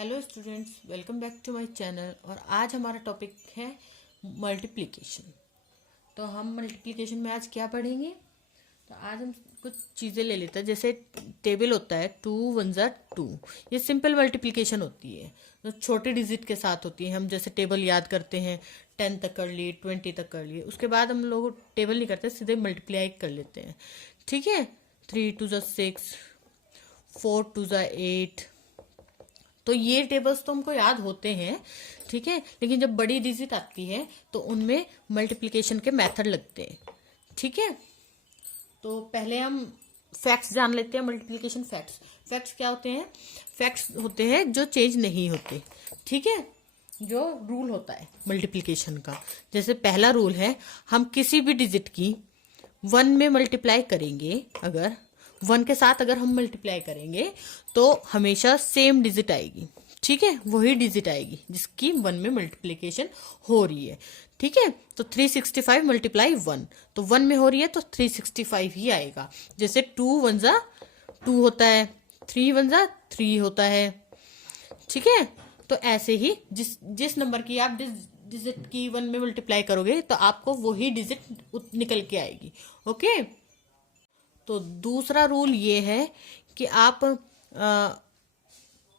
Hello students, welcome back to my channel. और आज हमारा टॉपिक है मल्टीप्लिकेशन। तो हम मल्टीप्लिकेशन में आज क्या पढ़ेंगे? तो आज हम कुछ चीज़ें ले लेते हैं। जैसे टेबल होता है 2 1 ज़ा 2, ये सिंपल मल्टीप्लिकेशन होती है जो छोटे डिजिट के साथ होती है। हम जैसे टेबल याद करते हैं, 10 तक कर लिए, 20 तक कर लिए, उसके बाद हम लोग टेबल नहीं करते, सीधे मल्टीप्लाई कर लेते हैं। ठीक है, 3 2 ज़ा 6, 4 2 ज़ा 8। तो ये टेबल्स तो हमको याद होते हैं, ठीक है। लेकिन जब बड़ी डिजिट आती है तो उनमें मल्टीप्लिकेशन के मेथड लगते हैं, ठीक है। तो पहले हम फैक्ट्स जान लेते हैं। Multiplication facts. फैक्ट्स क्या होते हैं? फैक्ट्स होते हैं जो चेंज नहीं होते, ठीक है। जो रूल होता है मल्टीप्लिकेशन का, जैसे पहला रूल है, हम किसी भी डिजिट की 1 में मल्टीप्लाई करेंगे, अगर 1 के साथ अगर हम मल्टीप्लाई करेंगे तो हमेशा सेम डिजिट आएगी, ठीक है। वही डिजिट आएगी जिसकी 1 में मल्टीप्लिकेशन हो रही है, ठीक है। तो 365 मल्टीप्लाई 1, तो 1 में हो रही है तो 365 ही आएगा। जैसे 2 1 ज़ा 2 होता है, 3 1 ज़ा 3 होता है, ठीक है। तो ऐसे ही जिस नंबर की आप डिजिट की 1 में मल्टीप्लाई करोगे तो आपको वही डिजिट निकल के आएगी, ओके। तो दूसरा रूल ये है कि आप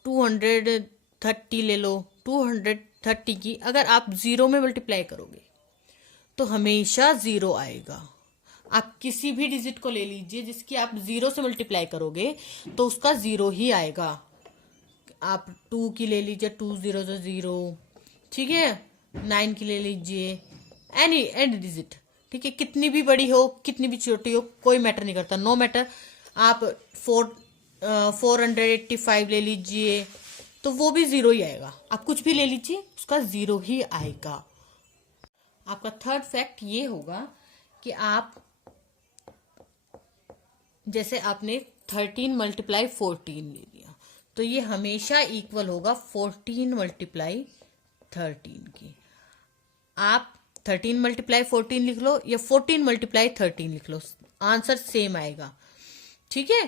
230 ले लो। 230 की अगर आप 0 में मल्टीप्लाई करोगे तो हमेशा 0 आएगा। आप किसी भी डिजिट को ले लीजिए जिसकी आप 0 से मल्टीप्लाई करोगे तो उसका 0 ही आएगा। आप 2 की ले लीजिए, 2 0 0, ठीक है। 9 की ले लीजिए, एनी डिजिट, ठीक है। कितनी भी बड़ी हो, कितनी भी छोटी हो, कोई मैटर नहीं करता, नो मैटर। आप 485 ले लीजिए तो वो भी 0 ही आएगा। आप कुछ भी ले लीजिए उसका 0 ही आएगा। आपका थर्ड फैक्ट ये होगा कि आप जैसे आपने 13 मल्टीप्लाई 14 ले लिया तो ये हमेशा इक्वल होगा 14 मल्टीप्लाई 13 की। आप 13 मल्टीप्लाई 14 लिख लो या 14 मल्टीप्लाई 13 लिख लो, आंसर सेम आएगा, ठीक है।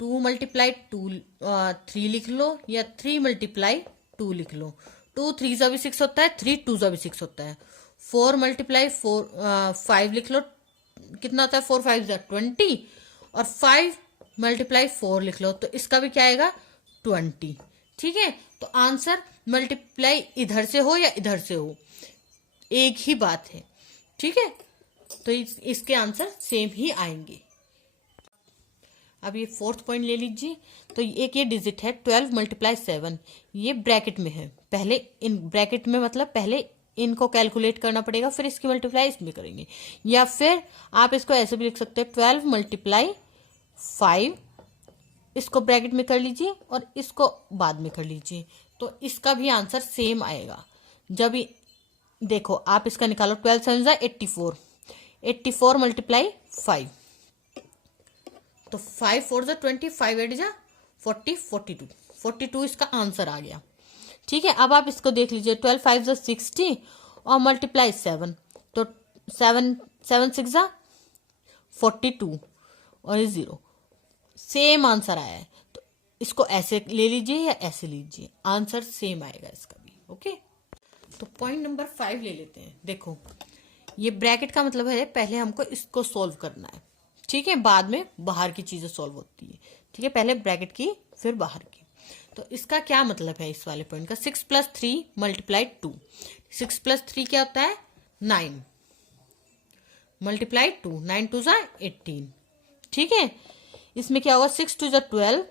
2 मल्टीप्लाई 3 लिख लो या 3 मल्टीप्लाई 2 लिख लो। 2 3 ज़ा भी 6 होता है, 3 2 ज़ा भी 6 होता है। 4 मल्टीप्लाई 5 लिख लो, कितना होता है? 4 5 ज़ा 20। और 5 मल्टीप्लाई 4 लिख लो तो इसका भी क्या आएगा? 20, ठीक है। तो आंसर मल्टीप्लाई इधर से हो या इधर से हो, एक ही बात है, ठीक है। तो इसके आंसर सेम ही आएंगे। अब ये फोर्थ पॉइंट ले लीजिए। तो एक ये डिजिट है 12 मल्टीप्लाई 7, ये ब्रैकेट में है। पहले इन ब्रैकेट में मतलब पहले इनको कैलकुलेट करना पड़ेगा, फिर इसकी मल्टीप्लाई इसमें करेंगे। या फिर आप इसको ऐसे भी लिख सकते हैं 12 मल्टीप्लाई 5, इसको ब्रैकेट में कर लीजिए और इसको बाद में कर लीजिए, तो इसका भी आंसर सेम आएगा। जब देखो आप इसका निकालो, 12 7 ज़ा 84, 84 मल्टीप्लाई 5, तो 5 4 ज़ा 20, 5 8 ज़ा 40, 42, 42 इसका आंसर आ गया, ठीक है। अब आप इसको देख लीजिए, 12 5 ज़ा 60 और मल्टीप्लाई 7, तो 7 7 6 ज़ा 42 और 0, सेम आंसर आया है। तो इसको ऐसे ले लीजिए या ऐसे लीजिए, आंसर सेम आएगा इसका भी, ओके। तो पॉइंट नंबर 5 ले लेते हैं। देखो ये ब्रैकेट का मतलब है पहले हमको इसको सॉल्व करना है, ठीक है, बाद में बाहर की चीजें सॉल्व होती है, ठीक है। पहले ब्रैकेट की फिर बाहर की। तो इसका क्या मतलब है इस वाले पॉइंट का? 6 + 3 मल्टीप्लाई 2, 6 + 3 क्या होता है? 9 मल्टीप्लाई 2, 9 2 ज़ा 18, ठीक है। इसमें क्या होगा? 6 2 ज़ा 12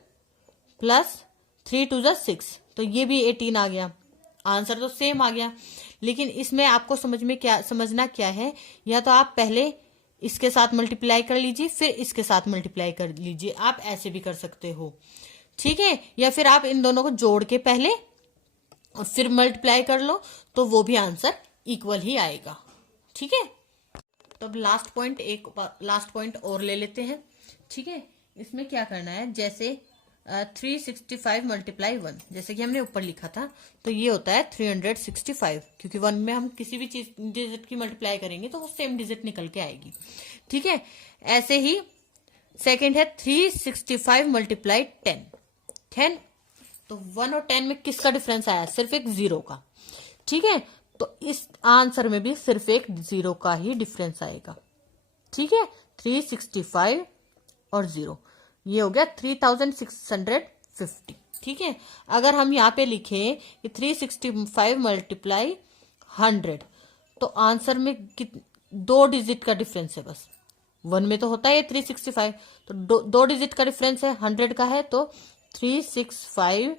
प्लस 3 2 ज़ा 6, तो ये भी 18 आ गया। आंसर तो सेम आ गया, लेकिन इसमें आपको समझना क्या है, या तो आप पहले इसके साथ मल्टीप्लाई कर लीजिए फिर इसके साथ मल्टीप्लाई कर लीजिए, आप ऐसे भी कर सकते हो, ठीक है। या फिर आप इन दोनों को जोड़ के पहले और फिर मल्टीप्लाई कर लो तो वो भी आंसर इक्वल ही आएगा, ठीक है। तो अब लास्ट पॉइंट और ले लेते हैं, ठीक है। इसमें क्या करना है, जैसे 365 मल्टीप्लाई 1, जैसे कि हमने ऊपर लिखा था, तो ये होता है 365, क्योंकि 1 में हम किसी भी चीज डिजिट की मल्टीप्लाई करेंगे तो वो सेम डिजिट निकल के आएगी, ठीक है। ऐसे ही सेकंड है 365 मल्टीप्लाई 10, 10 तो 1 और 10 में किसका डिफरेंस आया? सिर्फ एक 0 का। ठीक है, तो इस आंसर में भी सिर्फ एक 0 का ही डिफरेंस आएगा। ठीक है, 365 और 0, ये हो गया 3650। ठीक है, अगर हम यहाँ पे लिखें कि 365 मल्टीप्लाई 100, तो आंसर में 2 डिजिट का डिफरेंस है बस। 1 में तो होता है 365, तो 2 डिजिट का डिफरेंस है, 100 का है, तो 365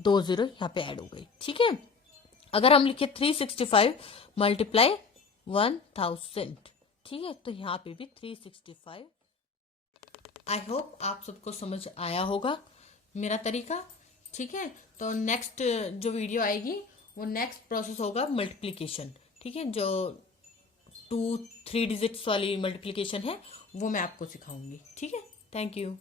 20 यहाँ पे ऐड हो गई। ठीक है, अगर हम लिखे 365 मल्टीप्लाई 1000, ठीक है, तो यहाँ पे भी 365। आई होप आप सबको समझ आया होगा मेरा तरीका। ठीक है, तो नेक्स्ट जो वीडियो आएगी वो नेक्स्ट प्रोसेस होगा मल्टीप्लिकेशन। ठीक है, जो 2-3 डिजिट्स वाली मल्टीप्लिकेशन है वो मैं आपको सिखाऊंगी। ठीक है, थैंक यू।